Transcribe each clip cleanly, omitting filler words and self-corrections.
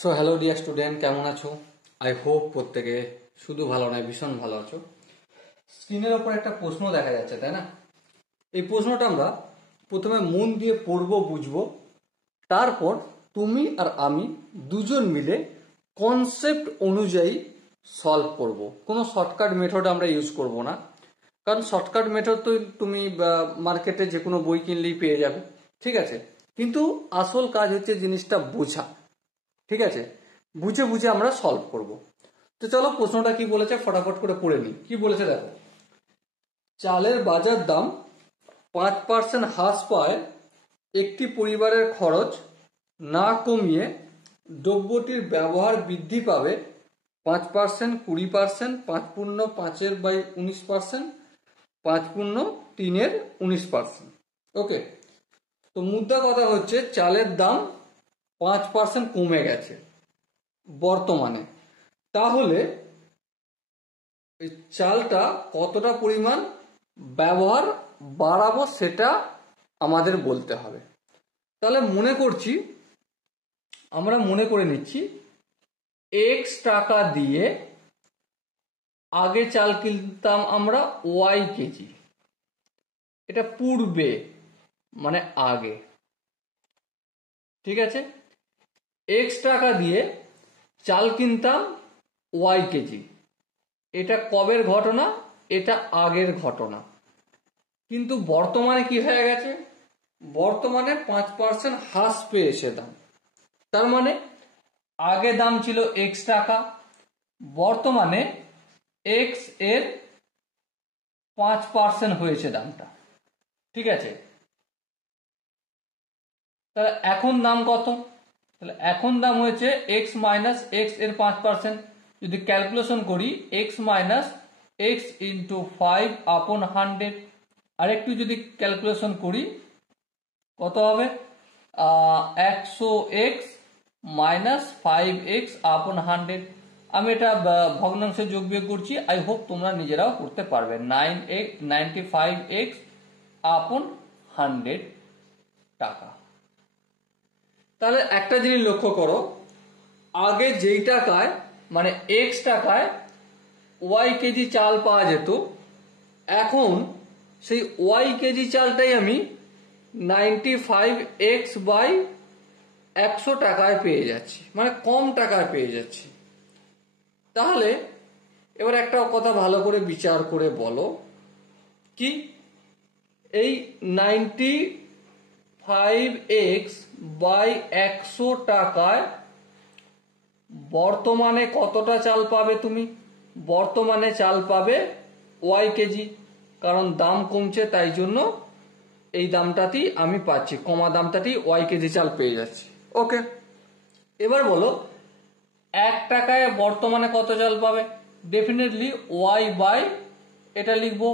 So hello dear student, কেমন আছো? I hope প্রত্যেকে শুধু ভালো নয়, ভীষণ ভালো আছো। স্ক্রিনের ওপর একটা প্রশ্ন দেখা যাচ্ছে, তাই না? এই প্রশ্নটা আমরা প্রথমে মন দিয়ে পড়বো, বুঝবো, তারপর তুমি আর আমি দুজন মিলে কনসেপ্ট অনুযায়ী সলভ করব। কোনো শর্টকাট মেথড আমরা ইউজ করব না, কারণ শর্টকাট মেথড তো তুমি মার্কেটে যে কোনো বই কিনলেই পেয়ে যাবে, ঠিক আছে? কিন্তু আসল কাজ হচ্ছে জিনিসটা বোঝা, ঠিক আছে? বুঝে বুঝে আমরা সলভ করব। তো চলো প্রশ্নটা কি বলেছে ফটাফট করে পড়ে নিই। কি বলেছে দেখো, চালের বাজার দাম 5% হ্রাস পায় একটি পরিবারের খরচ না কমিয়ে দ্রব্যটির ব্যবহার বৃদ্ধি পাবে 5%, 20%, 5×5=19%, 5×3=19%। ওকে, তো মুদ্রা কথা হচ্ছে চালের দাম 5% কমে গেছে বর্তমানে, তাহলে এই চালটা কতটা পরিমাণ ব্যবহার বাড়াবো সেটা আমাদের বলতে হবে। তাহলে আমরা মনে করে নিচ্ছি x টাকা দিয়ে আগে চাল কিনতাম আমরা y কেজি, এটা পূর্বে মানে আগে, ঠিক আছে? x টাকা দিয়ে চাল কিনতাম y কেজি, এটা কবের ঘটনা? এটা আগের ঘটনা। কিন্তু বর্তমানে কি হয়ে গেছে? বর্তমানে 5% হ্রাস পেয়েছে দাম। তার মানে আগে দাম ছিল x টাকা, বর্তমানে x এর 5% হয়েছে দামটা, ঠিক আছে? তাহলে এখন দাম কত? তাহলে এখন দাম হয়েছে x মাইনাস x এর 5%। যদি ক্যালকুলেশন করি x মাইনাস x ইন্টু 5/100, আর একটু যদি ক্যালকুলেশন করি কত হবে? 100x minus 5x/100। আমি এটা ভগ্নাংশে যোগ বিয়োগ করছি, আই হোপ তোমরা নিজেরাও করতে পারবে। 95x/100 টাকা। তাহলে একটা জিনিস লক্ষ্য করো, আগে যেই টাকায় মানে x টাকায় y কেজি চাল পাওয়া যেত, এখন সেই y কেজি চালটাই আমি 95x/100 টাকায় পেয়ে যাচ্ছি, মানে কম টাকায় পেয়ে যাচ্ছি। তাহলে এবার একটা কথা ভালো করে বিচার করে বলো, কি এই 95x/100 টাকায় বর্তমানে কতটা চাল পাবে তুমি? বর্তমানে চাল পাবে y কেজি, কারণ দাম কমছে, তাই জন্য এই দামটাতেই আমি পাচ্ছি, কমা দামটাতেই y কেজি চাল পেয়ে যাচ্ছি। ওকে, এবার বলো 1 টাকায় বর্তমানে কত চাল পাবে? ডেফিনেটলি y বাই এটা লিখবো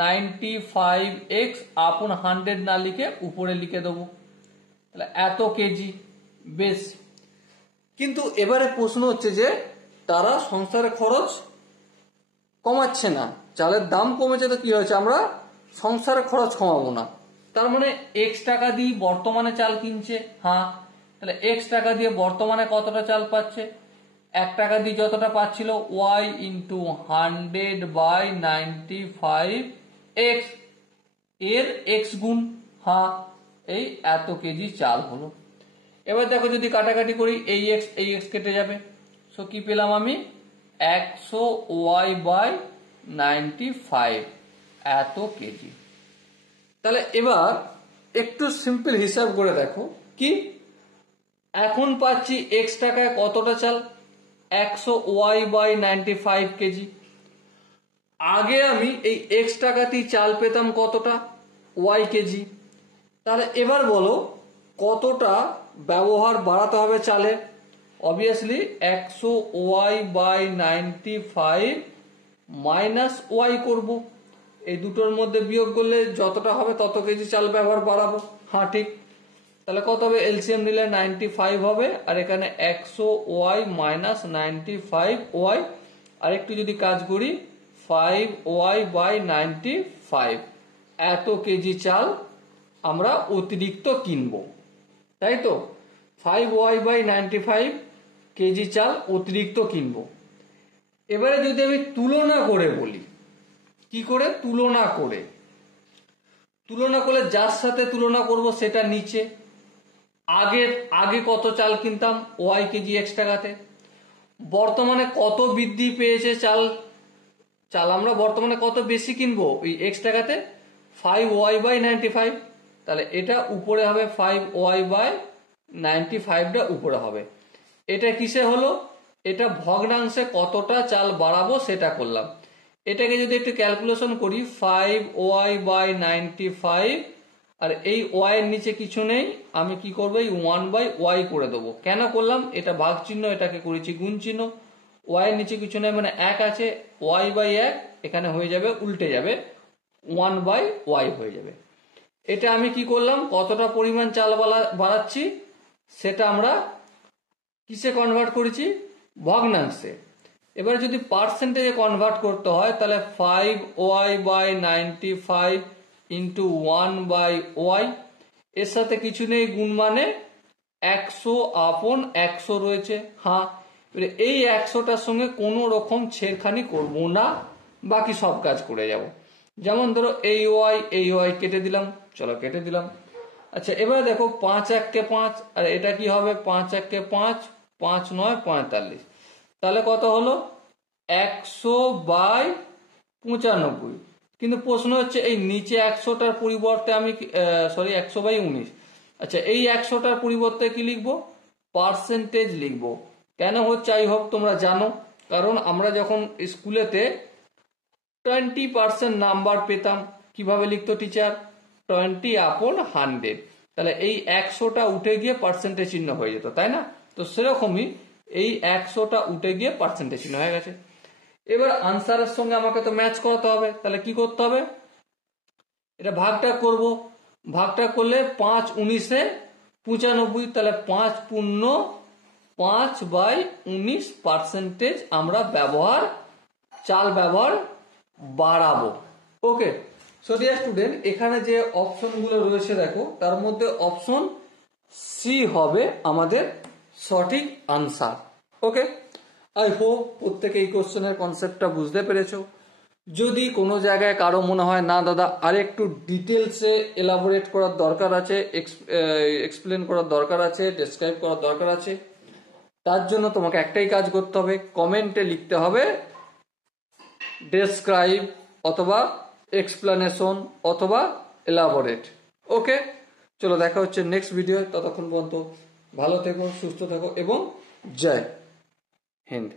95x/100 না লিখে উপরে লিখে দেবো, তাহলে এত কেজি। বেশ, কিন্তু এবারে প্রশ্ন হচ্ছে যে তারা সংসারের খরচ কমাচ্ছে না, চালের দাম কমেছে, তো কি হয়েছে? আমরা সংসারের খরচ কমাবো না। তার মানে x টাকা দিয়ে বর্তমানে চাল কিনছে, হ্যাঁ, তাহলে x টাকা দিয়ে বর্তমানে কতটা চাল পাচ্ছে? 1 টাকা দিয়ে যতটা পাচ্ছিল y ইন্টু 100/95x এর x গুণ, হ্যাঁ, এই এত কেজি চাল হলো। এবার দেখো যদি কাটাকাটি করি এই x কেটে যাবে, সো কি পেলাম আমি? 100y/95 এত কেজি। তাহলে এবার একটু সিম্পল হিসাব করে দেখো, কি এখন পাচ্ছি x টাকায় কতটা চাল? 100y/95 KG. আগে আমি এই x টাকাতেই চাল পেতাম কতটা? y KG. তাহলে এবার বলো কতটা ব্যবহার বাড়াতে হবে চালের? অবভিয়াসলি 100y/95 মাইনাস y করব, এই দুটোর মধ্যে বিয়োগ করলে যতটা হবে তত কেজি চাল ব্যবহার বাড়াবো, হ্যাঁ ঠিক। তাহলে কত হবে? এলসিএম নিলে 95 হবে, আর এখানে 100y মাইনাস 95y, আর একটু যদি কাজ করি 5y/95, এত কেজি চাল আমরা অতিরিক্ত কিনবো, তাই তো? 5y/95 কেজি চাল অতিরিক্ত কিনবো। এবারে যদি আমি তুলনা করে বলি, কি করে তুলনা করে, তুলনা করলে যার সাথে তুলনা করব সেটা নিচে, আগে কত চাল কিনতাম ওয়াই কেজি এক্স টাকাতে, বর্তমানে কত বৃদ্ধি পেয়েছে চাল আমরা বর্তমানে কত বেশি কিনবো ওই এক্স টাকাতে 5y/95, তাহলে এটা উপরে হবে 5y/95টা উপরে হবে। এটা কিসে হলো, এটা ভগ্নাংশে কতটা চাল বাড়াবো সেটা করলাম। এটাকে যদি একটু ক্যালকুলেশন করি 5y/95, আর এই y এর নিচে কিছু নেই, আমি কি করবো এই 1/y করে দেবো। কেন করলাম, এটা ভাগ চিহ্ন, এটাকে করেছি গুণ চিহ্ন, y এর নিচে কিছু নেই মানে 1 আছে, y/1 এখানে হয়ে যাবে উল্টে যাবে 1/y হয়ে যাবে। এটা আমি কি করলাম, কতটা পরিমাণ চাল বাড়াচ্ছি সেটা আমরা কিসে কনভার্ট করেছি, ভগ্নাংশে। এবার যদি পার্সেন্টেজে কনভার্ট করতে হয় তাহলে 5y/95 ইন্টু 1/y, এর সাথে কিছু নেই গুণ মানে 100/100 রয়েছে। হ্যাঁ, এই 100টার সঙ্গে কোনো রকম ছেড়খানি করব না, বাকি সব কাজ করে যাব। যেমন ধরো এই ওয়াই কেটে দিলাম, চলো কেটে দিলাম। আচ্ছা এবার দেখো 5 1 কে 5, আর এটা কি হবে 5 1 কে 5, 5 9 45, তাহলে কত হলো 100/95। কিন্তু প্রশ্ন হচ্ছে এই নিচে 100টার পরিবর্তে আমি 100/19, আচ্ছা এই 100টার পরিবর্তে কি লিখবো, পার্সেন্টেজ লিখবো। কেন হচ্ছে আই হোপ তোমরা জানো, কারণ আমরা যখন স্কুলেতে 20% নাম্বার পেতাম, কিভাবে লিখতো টিচার 20/100, তাহলে এই 100টা উঠে গিয়ে পার্সেন্টেজ চিহ্ন হয়ে যেত, তাই না? তো সেরকমই এই 100টা উঠে গিয়ে পার্সেন্টেজ চিহ্ন হয়ে গেছে। এবার আনসারের সঙ্গে আমাকে তো ম্যাচ করাতে হবে, তাহলে কি করতে হবে, এটা ভাগটা করব, ভাগটা করলে 5 19 95, তাহলে 5 পূর্ণ 5/19 পার্সেন্টেজ আমরা চাল ব্যবহার বাড়াবো। ওকে, সো ডিয়ার স্টুডেন্ট, এখানে যে অপশনগুলো রয়েছে দেখো, তার মধ্যে অপশন সি হবে আমাদের সঠিক আনসার। ওকে, আই হোপ প্রত্যেকে এই কোশ্চেনের কনসেপ্টটা বুঝতে পেরেছো। যদি কোনো জায়গায় কারো মনে হয় না দাদা আর একটু ডিটেলসে এলাবোরেট করার দরকার আছে, এক্সপ্লেন করার দরকার আছে, ডেসক্রাইব করার দরকার আছে, তার জন্য তোমাকে একটাই কাজ করতে হবে, কমেন্টে লিখতে হবে ডেসক্রাইব অথবা এক্সপ্লেনেশন অথবা এলাবোরেট। ওকে, চলো দেখা হচ্ছে নেক্সট ভিডিও, ততক্ষণ পর্যন্ত ভালো থেকো, সুস্থ থেকো এবং জয় হিন্দ।